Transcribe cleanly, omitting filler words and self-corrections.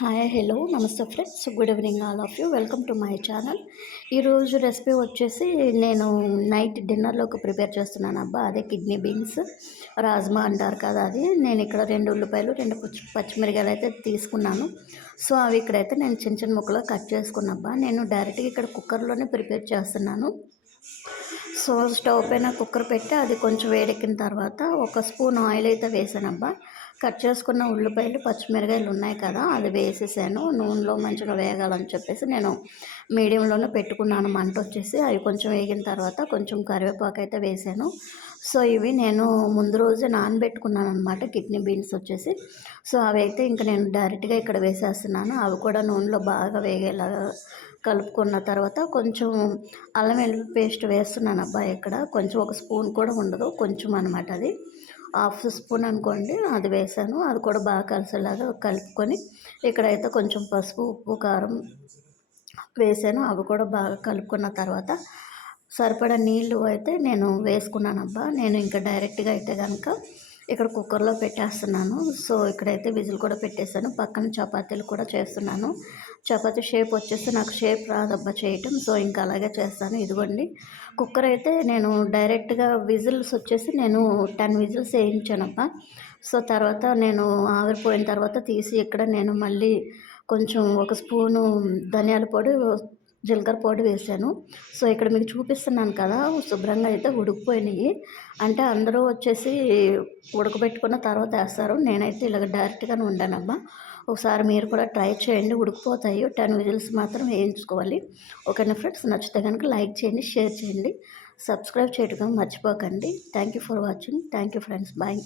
Hi hello నమస్తే friends, good evening all of you. Welcome to my channel. ఈరోజు recipe వచ్చేసి నేను night డిన్నర్లోకి prepare చేస్తున్నాను అబ్బా. అదే కిడ్నీ బీన్స్ రాజ్మా అంటారు కదా, అది నేను ఇక్కడ 2 ఉల్లిపాయలు 2 పచ్చిమిరకాయలు అయితే తీసుకున్నాను. సో అవి ఇక్కడైతే నేను చిన్న చిన్న ముక్కలు కట్ చేసుకున్నాబ్బా. నేను డైరెక్ట్గా ఇక్కడ కుక్కర్లోనే ప్రిపేర్ చేస్తున్నాను. సో స్టవ్ పైన కుక్కర్ పెట్టి అది కొంచెం వేడెక్కిన తర్వాత ఒక స్పూన్ ఆయిల్ అయితే వేసానబ్బా. కట్ చేసుకున్న ఉల్లిపాయలు పచ్చిమిరకాయలు ఉన్నాయి కదా, అది వేసేసాను. నూనెలో మంచిగా వేగాలని చెప్పేసి నేను మీడియంలోనే పెట్టుకున్నాను మంట వచ్చేసి. అవి కొంచెం వేగిన తర్వాత కొంచెం కరివేపాకు అయితే వేసాను. సో ఇవి నేను ముందు రోజే నానబెట్టుకున్నాను అనమాట, కిడ్నీ బీన్స్ వచ్చేసి. సో అవి అయితే ఇంకా నేను డైరెక్ట్గా ఇక్కడ వేసేస్తున్నాను. అవి కూడా నూనెలో బాగా వేగేలాగా కలుపుకున్న తర్వాత కొంచెం అల్లం వెల్లుల్లి పేస్ట్ వేస్తున్నాను అబ్బా. ఇక్కడ కొంచెం ఒక స్పూన్ కూడా ఉండదు, కొంచెం అనమాట, అది హాఫ్ స్పూన్ అనుకోండి, అది వేసాను. అది కూడా బాగా కలిసేలాగా కలుపుకొని ఇక్కడైతే కొంచెం పసుపు ఉప్పు కారం వేసాను. అవి కూడా బాగా కలుపుకున్న తర్వాత సరిపడా నీళ్ళు అయితే నేను వేసుకున్నానబ్బా. నేను ఇంకా డైరెక్ట్గా అయితే కనుక ఇక్కడ కుక్కర్లో పెట్టేస్తున్నాను. సో ఇక్కడైతే విజిల్ కూడా పెట్టేశాను. పక్కన చపాతీలు కూడా చేస్తున్నాను. చపాతీ షేప్ వచ్చేసి నాకు షేప్ రాదబ్బా చేయటం. సో ఇంకా అలాగే చేస్తాను. ఇదిగోండి కుక్కర్ అయితే నేను డైరెక్ట్గా విజిల్స్ వచ్చేసి నేను 10 విజిల్స్ వేయించానబ్బా. సో తర్వాత నేను ఆవిరిపోయిన తర్వాత తీసి ఇక్కడ నేను మళ్ళీ కొంచెం ఒక స్పూను ధనియాల పొడి జీలకర్ర పొడి వేసాను. సో ఇక్కడ మీకు చూపిస్తున్నాను కదా, శుభ్రంగా అయితే ఉడికిపోయినాయి. అంటే అందరూ వచ్చేసి ఉడకబెట్టుకున్న తర్వాత వేస్తారు, నేనైతే ఇలాగ డైరెక్ట్గానే వండానబ్బా. ఒకసారి మీరు కూడా ట్రై చేయండి, ఉడికిపోతాయి. 10 విజిల్స్ మాత్రం వేయించుకోవాలి. ఓకేనా ఫ్రెండ్స్, నచ్చితే కనుక లైక్ చేయండి, షేర్ చేయండి, సబ్స్క్రైబ్ చేయడం మర్చిపోకండి. Thank you for watching. Thank you friends, bye.